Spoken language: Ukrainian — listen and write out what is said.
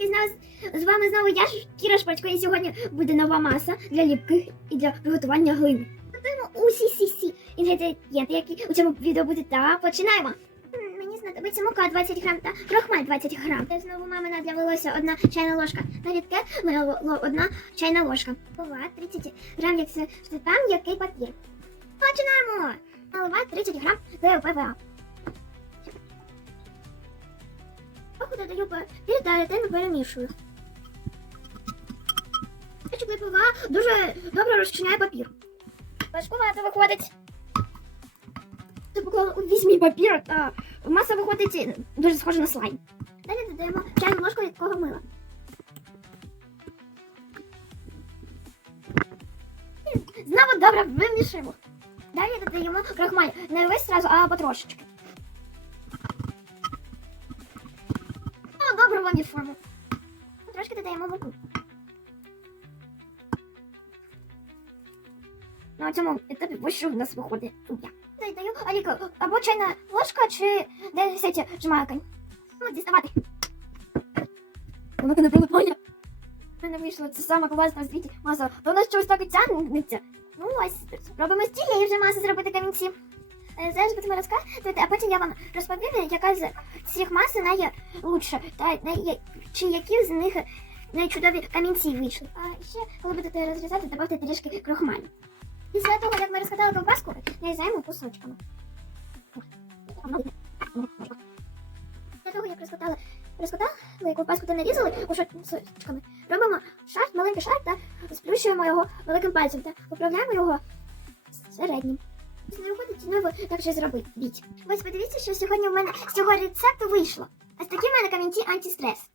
Привітики, з, нас, з вами знову я ж Кіра Шпачко, і сьогодні буде нова маса для ліпки і для приготування глини. Готуємо усі сі інгредієнти, які у цьому відео будуть, та починаємо. Мені знадобиться мука 20 грам та крохмаль 20 грам. Це знову мамина для волосся одна чайна ложка. На рідке мило одна чайна ложка. Пова 30 грам, як це там який папір. Починаємо! Наливай 30 грам ДПВА. Папір та ретельно перемішую. ДПВА дуже добре розчиняє папір. Важкувато виходить. Візьмі папір, та маса виходить дуже схожа на слайм. Далі додаємо чайну ложку рідкого мила. Знову добре вимішуємо. Далі додаємо крахмаль. Не весь зразу, а потрошечки. Добре вимішуємо. Трошки додаємо муку. На цьому етапі ось що в нас виходить сум'я. Додаю Аліка, або чайна ложка, чи 10 жмакань. Ну, діставати. Воно не прилипає. У мене вийшло це саме класна в світі маса. То вона щось так і тягнеться. Ну ось, спробуємо з цієї вже маси зробити камінці. Е, Зараз будемо розказувати, а потім я вам розповім, яка з цих мас найлучша, та най... чи які з них найчудові камінці вийшли. А ще, коли будете розрізати, добавте трішки крохмалю. Після того, як ми розкатали ковбаску, нарізаємо кусочками. Після того, як розкатали, розкатали ковбаску та нарізали кусочками, робимо шар, маленький шар та сплющуємо його великим пальцем та поправляємо його середнім. Знову так же зробити. Ось подивіться, що сьогодні в мене з цього рецепту вийшло. Ось такі в мене камінці антистрес.